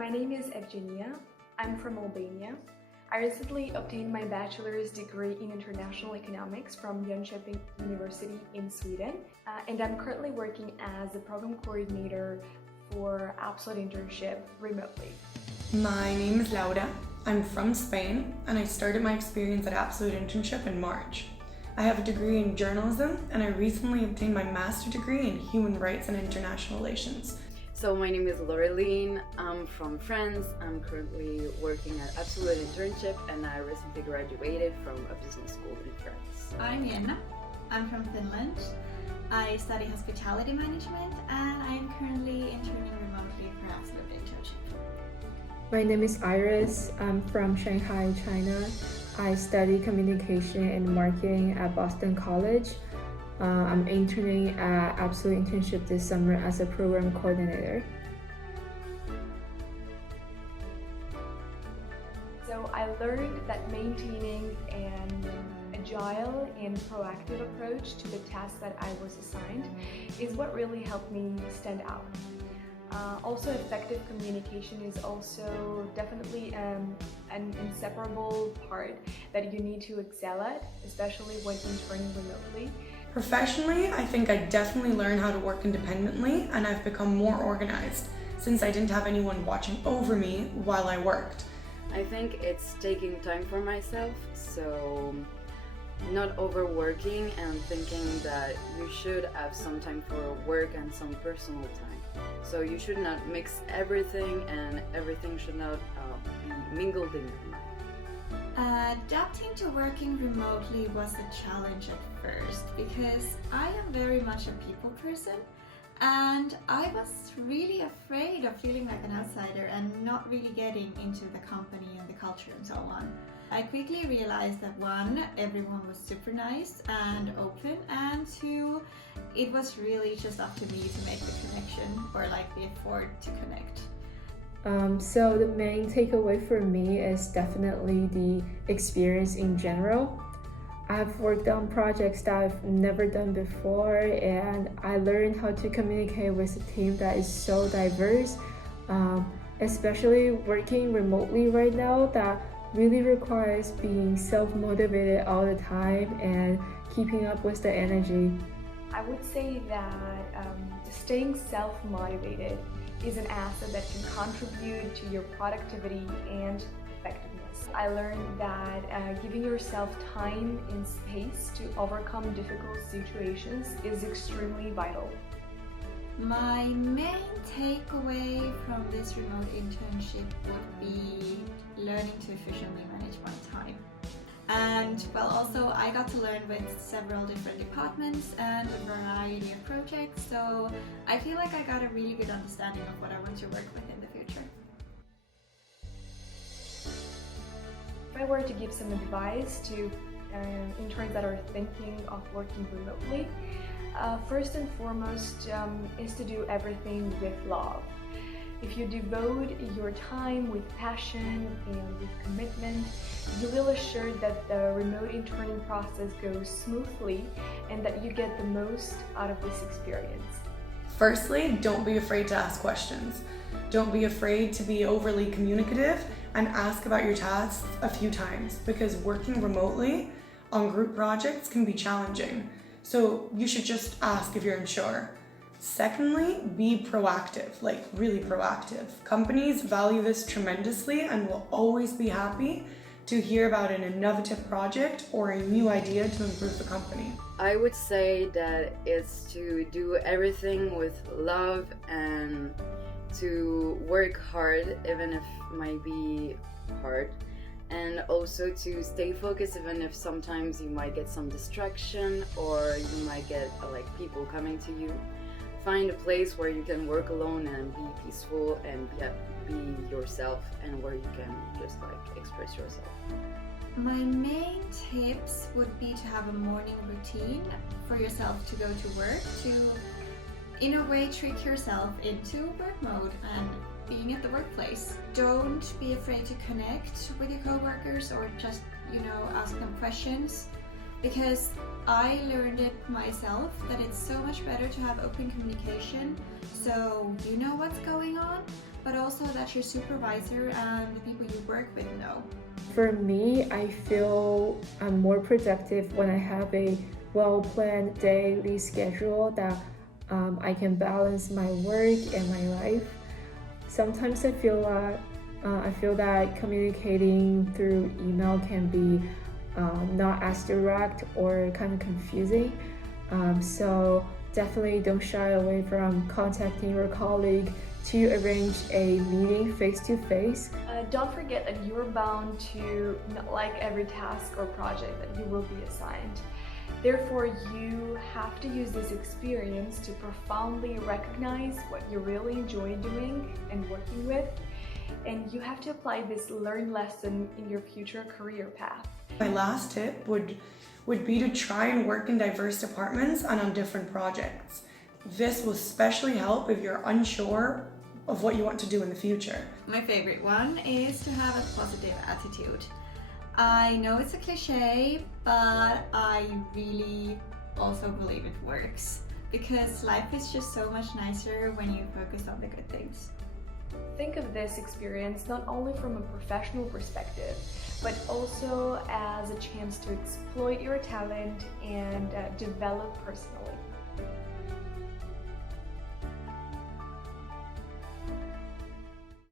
My name is Evgenia. I'm from Albania. I recently obtained my bachelor's degree in international economics from Jönköping University in Sweden, and I'm currently working as a program coordinator for Absolute Internship remotely. My name is Laura. I'm from Spain, and I started my experience at Absolute Internship in March. I have a degree in journalism, and I recently obtained my master's degree in human rights and international relations. So my name is Laureline, I'm from France. I'm currently working at Absolute Internship and I recently graduated from a business school in France. I'm Jenna. I'm from Finland. I study hospitality management and I'm currently interning remotely for Absolute Internship. My name is Iris. I'm from Shanghai, China. I study communication and marketing at Boston College. I'm interning at Absolute Internship this summer as a program coordinator. So I learned that maintaining an agile and proactive approach to the tasks that I was assigned is what really helped me stand out. Also, effective communication is also definitely an inseparable part that you need to excel at, especially when interning remotely. Professionally, I think I definitely learned how to work independently, and I've become more organized since I didn't have anyone watching over me while I worked. I think it's taking time for myself, so not overworking and thinking that you should have some time for work and some personal time. So you should not mix everything and everything should not be mingled in your mind. Adapting to working remotely was a challenge at first because I am very much a people person and I was really afraid of feeling like an outsider and not really getting into the company and the culture and so on. I quickly realized that one, everyone was super nice and open, and two, it was really just up to me to make the connection or like the effort to connect. So the main takeaway for me is definitely the experience in general. I've worked on projects that I've never done before, and I learned how to communicate with a team that is so diverse, especially working remotely right now that really requires being self-motivated all the time and keeping up with the energy. I would say that staying self-motivated is an asset that can contribute to your productivity and effectiveness. I learned that giving yourself time and space to overcome difficult situations is extremely vital. My main takeaway from this remote internship would be learning to efficiently manage my time. And well, also I got to learn with several different departments and a variety of projects, so I feel like I got a really good understanding of what I want to work with in the future. If I were to give some advice to interns that are thinking of working remotely, first and foremost is to do everything with love. If you devote your time with passion and with commitment, you will assure that the remote interning process goes smoothly and that you get the most out of this experience. Firstly, don't be afraid to ask questions. Don't be afraid to be overly communicative and ask about your tasks a few times, because working remotely on group projects can be challenging. So you should just ask if you're unsure. Secondly, be proactive, like really proactive. Companies value this tremendously and will always be happy to hear about an innovative project or a new idea to improve the company. I would say that it's to do everything with love and to work hard even if it might be hard, and also to stay focused even if sometimes you might get some distraction or you might get people coming to you. Find a place where you can work alone and be peaceful and be yourself, and where you can just express yourself. My main tips would be to have a morning routine for yourself to go to work, to in a way trick yourself into work mode and being at the workplace. Don't be afraid to connect with your coworkers or just, ask them questions, because I learned it myself that it's so much better to have open communication so you know what's going on, but also also that your supervisor and the people you work with know? For me, I feel I'm more productive when I have a well-planned daily schedule that I can balance my work and my life. Sometimes I feel that communicating through email can be not as direct or kind of confusing. So definitely don't shy away from contacting your colleague to arrange a meeting face-to-face. Don't forget that you're bound to not like every task or project that you will be assigned. Therefore, you have to use this experience to profoundly recognize what you really enjoy doing and working with, and you have to apply this learned lesson in your future career path. My last tip would be to try and work in diverse departments and on different projects. This will especially help if you're unsure of what you want to do in the future. My favorite one is to have a positive attitude. I know it's a cliche, but I really also believe it works because life is just so much nicer when you focus on the good things. Think of this experience not only from a professional perspective, but also as a chance to exploit your talent and develop personally.